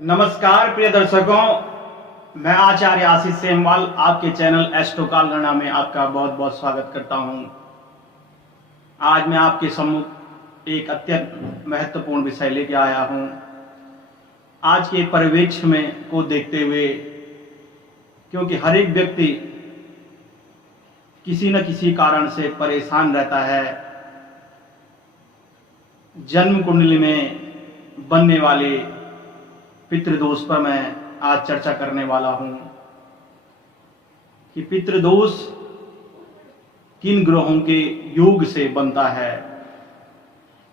नमस्कार प्रिय दर्शकों, मैं आचार्य आशीष सेमवाल आपके चैनल एस्ट्रोकाल गणना में आपका बहुत बहुत स्वागत करता हूं। आज मैं आपके सम्मुख एक अत्यंत महत्वपूर्ण विषय लेके आया हूं। आज के परिवेश में को देखते हुए, क्योंकि हर एक व्यक्ति किसी न किसी कारण से परेशान रहता है, जन्म कुंडली में बनने वाले पितृदोष पर मैं आज चर्चा करने वाला हूं कि पितृदोष किन ग्रहों के योग से बनता है,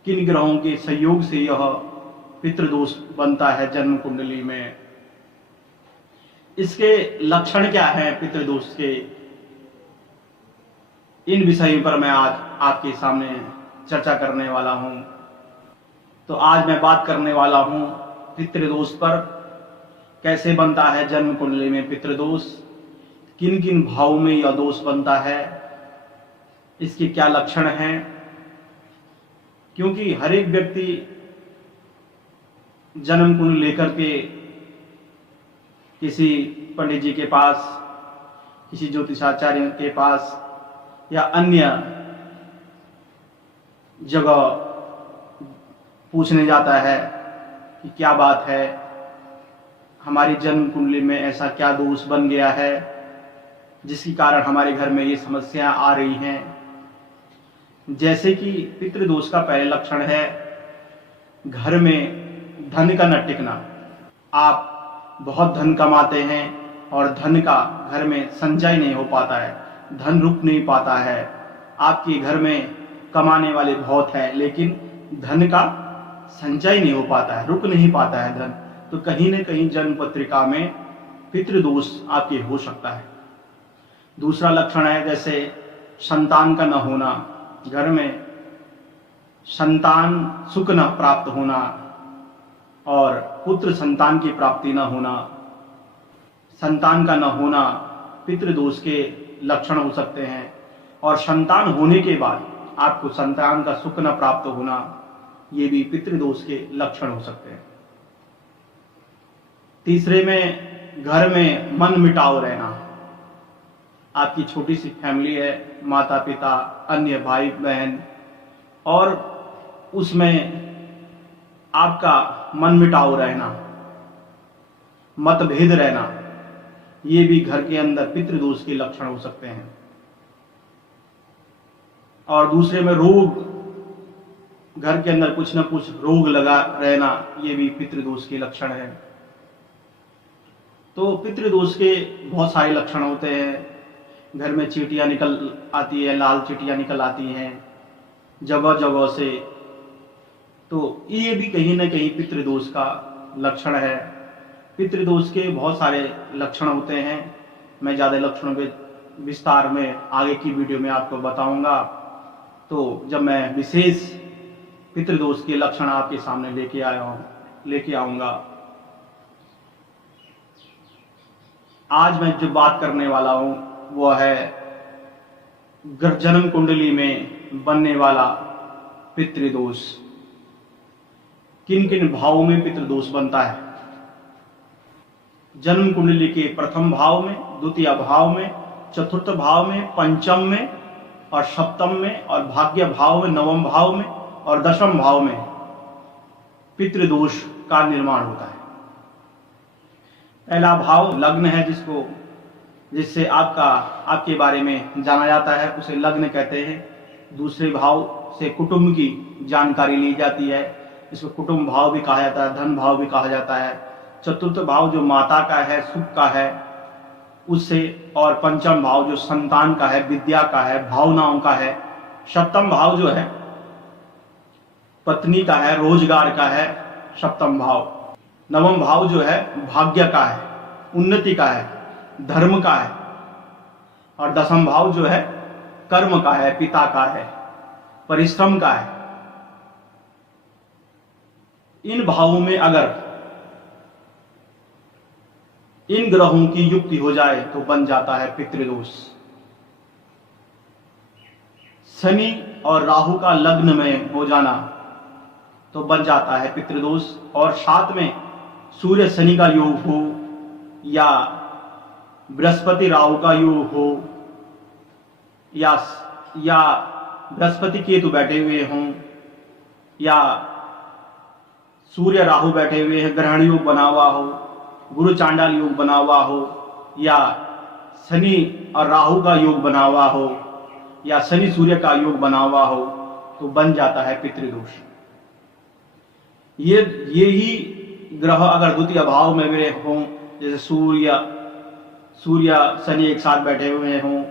किन ग्रहों के संयोग से यह पितृदोष बनता है जन्म कुंडली में। इसके लक्षण क्या हैं पितृदोष के, इन विषयों पर मैं आज आपके सामने चर्चा करने वाला हूं। तो आज मैं बात करने वाला हूं पितृदोष पर, कैसे बनता है जन्म कुंडली में पितृदोष, किन किन भावों में यह दोष बनता है, इसके क्या लक्षण हैं। क्योंकि हर एक व्यक्ति जन्म कुंडली लेकर के किसी पंडित जी के पास, किसी ज्योतिषाचार्य के पास या अन्य जगह पूछने जाता है कि क्या बात है, हमारी जन्म कुंडली में ऐसा क्या दोष बन गया है जिसके कारण हमारे घर में ये समस्याएं आ रही हैं। जैसे कि पितृदोष का पहले लक्षण है घर में धन का न टिकना। आप बहुत धन कमाते हैं और धन का घर में संचय नहीं हो पाता है, धन रुक नहीं पाता है। आपके घर में कमाने वाले बहुत हैं लेकिन धन का संचय नहीं हो पाता है, रुक नहीं पाता है धन। तो कहीं न कहीं जन्म पत्रिका में पितृदोष आपके हो सकता है। दूसरा लक्षण है जैसे संतान का न होना, घर में संतान सुख न प्राप्त होना और पुत्र संतान की प्राप्ति न होना। संतान का न होना पितृदोष के लक्षण हो सकते हैं। और संतान होने के बाद आपको संतान का सुख न प्राप्त होना, ये भी पितृदोष के लक्षण हो सकते हैं। तीसरे में घर में मन मिटाव रहना। आपकी छोटी सी फैमिली है, माता पिता, अन्य भाई बहन, और उसमें आपका मन मिटाव रहना, मतभेद रहना, ये भी घर के अंदर पितृदोष के लक्षण हो सकते हैं। और दूसरे में रोग, घर के अंदर कुछ न कुछ रोग लगा रहना, ये भी पितृदोष के लक्षण है। तो पितृदोष के बहुत सारे लक्षण होते हैं। घर में चींटियां निकल आती है, लाल चींटियां निकल आती हैं जगह जगह से, तो ये भी कहीं न कहीं पितृदोष का लक्षण है। पितृदोष के बहुत सारे लक्षण होते हैं। मैं ज़्यादा लक्षणों के विस्तार में आगे की वीडियो में आपको बताऊंगा। तो जब मैं विशेष पितृदोष के लक्षण आपके सामने लेके आऊंगा। आज मैं जो बात करने वाला हूं वो है जन्म कुंडली में बनने वाला पितृदोष। किन किन भावों में पितृदोष बनता है। जन्म कुंडली के प्रथम भाव में, द्वितीय भाव में, चतुर्थ भाव में, पंचम में और सप्तम में और भाग्य भाव में, नवम भाव में और दशम भाव में पितृदोष का निर्माण होता है। पहला भाव लग्न है, जिससे आपके बारे में जाना जाता है, उसे लग्न कहते हैं। दूसरे भाव से कुटुंब की जानकारी ली जाती है, इसको कुटुंब भाव भी कहा जाता है, धन भाव भी कहा जाता है। चतुर्थ भाव जो माता का है, सुख का है, उससे, और पंचम भाव जो संतान का है, विद्या का है, भावनाओं का है। सप्तम भाव जो है पत्नी का है, रोजगार का है, सप्तम भाव। नवम भाव जो है भाग्य का है, उन्नति का है, धर्म का है। और दसम भाव जो है कर्म का है, पिता का है, परिश्रम का है। इन भावों में अगर इन ग्रहों की युक्ति हो जाए तो बन जाता है पितृदोष। शनि और राहु का लग्न में हो जाना तो बन जाता है पितृदोष। और साथ में सूर्य शनि का योग हो या बृहस्पति राहु का योग हो या बृहस्पति केतु बैठे हुए हों या सूर्य राहु बैठे हुए हैं, ग्रहण योग बना हुआ हो, गुरु चांडाल योग बना हुआ हो या शनि और राहु का योग बना हुआ हो या शनि सूर्य का योग बना हुआ हो, तो बन जाता है पितृदोष। ये ही ग्रह अगर द्वितीय भाव में वे हों, जैसे सूर्य शनि एक साथ बैठे हुए हों,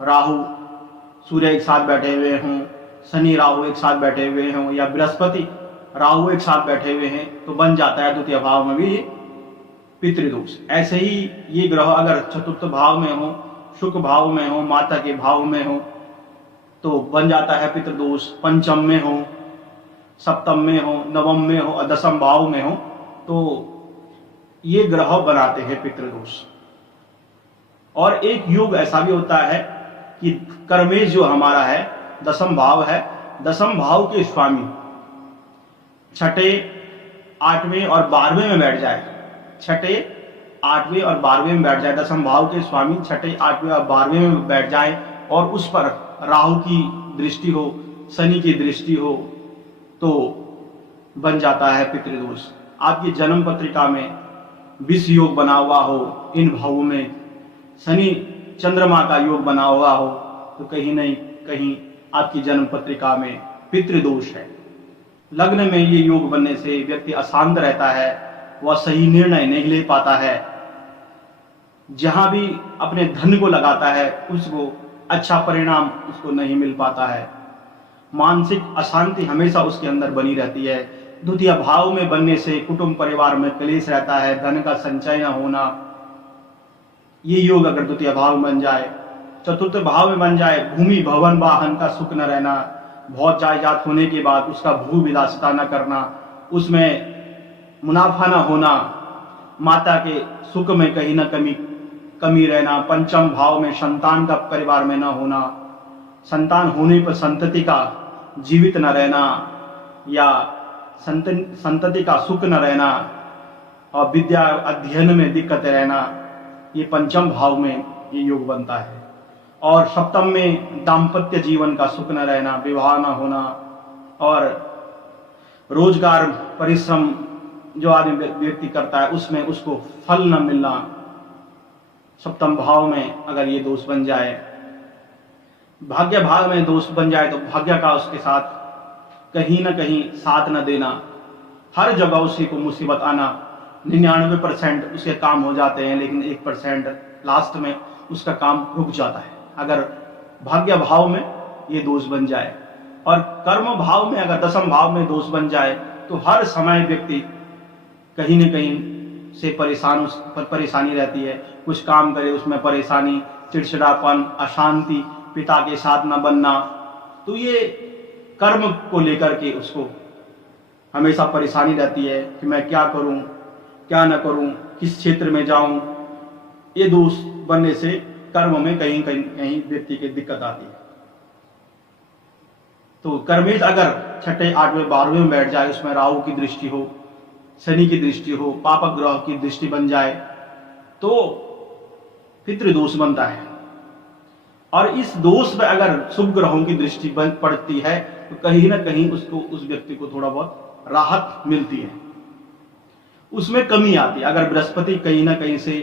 राहु सूर्य एक साथ बैठे हुए हों, शनि राहु एक साथ बैठे हुए हों या बृहस्पति राहु एक साथ बैठे हुए हैं, तो बन जाता है द्वितीय भाव में भी पितृदोष। ऐसे ही ये ग्रह अगर चतुर्थ भाव में हो, शुक्र भाव में हो, माता के भाव में हो, तो बन जाता है पितृदोष। पंचम में हो, सप्तम में हो, नवम में हो और दसम भाव में हो, तो ये ग्रह बनाते हैं पितृदोष। और एक योग ऐसा भी होता है कि कर्मेश जो हमारा है, दसम भाव है, दसम भाव के स्वामी छठे, आठवें और 12वें में बैठ जाए, छठे, आठवें और 12वें में बैठ जाए, दसम भाव के स्वामी छठे, आठवें और 12वें में बैठ जाए और उस पर राहु की दृष्टि हो, शनि की दृष्टि हो, तो बन जाता है पितृदोष। आपकी जन्म पत्रिका में विष योग बना हुआ हो, इन भावों में शनि चंद्रमा का योग बना हुआ हो, तो कहीं नहीं कहीं आपकी जन्म पत्रिका में पितृदोष है। लग्न में ये योग बनने से व्यक्ति अशांत रहता है, वह सही निर्णय नहीं ले पाता है, जहां भी अपने धन को लगाता है उसको अच्छा परिणाम उसको नहीं मिल पाता है, मानसिक अशांति हमेशा उसके अंदर बनी रहती है। द्वितीय भाव में बनने से कुटुंब परिवार में क्लेश रहता है, धन का संचय न होना, ये योग अगर द्वितीय भाव में बन जाए। चतुर्थ भाव में बन जाए, भूमि भवन वाहन का सुख न रहना, बहुत जायदाद होने के बाद उसका भू विलासिता न करना, उसमें मुनाफा न होना, माता के सुख में कहीं न कमी रहना। पंचम भाव में संतान का परिवार में न होना, संतान होने पर संतति का जीवित न रहना या संतति का सुख न रहना और विद्या अध्ययन में दिक्कत रहना, ये पंचम भाव में ये योग बनता है। और सप्तम में दाम्पत्य जीवन का सुख न रहना, विवाह न होना और रोजगार परिश्रम जो आदमी व्यक्ति करता है उसमें उसको फल न मिलना, सप्तम भाव में अगर ये दोष बन जाए। भाग्य भाव में दोष बन जाए तो भाग्य का उसके साथ कहीं न कहीं साथ न देना, हर जगह उसी को मुसीबत आना। 99% उसके काम हो जाते हैं लेकिन 1% लास्ट में उसका काम रुक जाता है, अगर भाग्य भाव में ये दोष बन जाए। और कर्म भाव में अगर दसम भाव में दोष बन जाए तो हर समय व्यक्ति कहीं न कहीं से परेशानी रहती है, कुछ काम करे उसमें परेशानी, चिड़चिड़ापन, अशांति, पिता के साथ न बनना, तो ये कर्म को लेकर के उसको हमेशा परेशानी रहती है कि मैं क्या करूं, क्या न करूं, किस क्षेत्र में जाऊं। ये दोष बनने से कर्म में कहीं कहीं व्यक्ति की दिक्कत आती है। तो कर्मेश अगर छठे, आठवें, 12वें में बैठ जाए, उसमें राहु की दृष्टि हो, शनि की दृष्टि हो, पापक ग्रह की दृष्टि बन जाए, तो पितृदोष बनता है। और इस दोष में अगर शुभ ग्रहों की दृष्टि पड़ती है तो कहीं ना कहीं उसको, उस व्यक्ति को थोड़ा बहुत राहत मिलती है, उसमें कमी आती है। अगर बृहस्पति कहीं ना कहीं से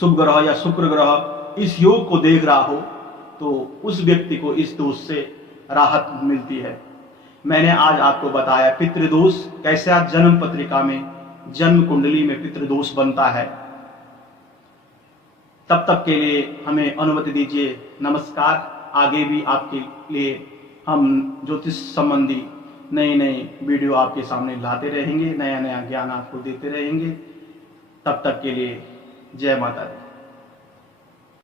शुभ ग्रह या शुक्र ग्रह इस योग को देख रहा हो तो उस व्यक्ति को इस दोष से राहत मिलती है। मैंने आज आपको बताया पितृदोष कैसे आज जन्म पत्रिका में, जन्म कुंडली में पितृदोष बनता है। तब तक के लिए हमें अनुमति दीजिए। नमस्कार। आगे भी आपके लिए हम ज्योतिष संबंधी नई नई वीडियो आपके सामने लाते रहेंगे, नया नया ज्ञान आपको देते रहेंगे। तब तक के लिए जय माता दी।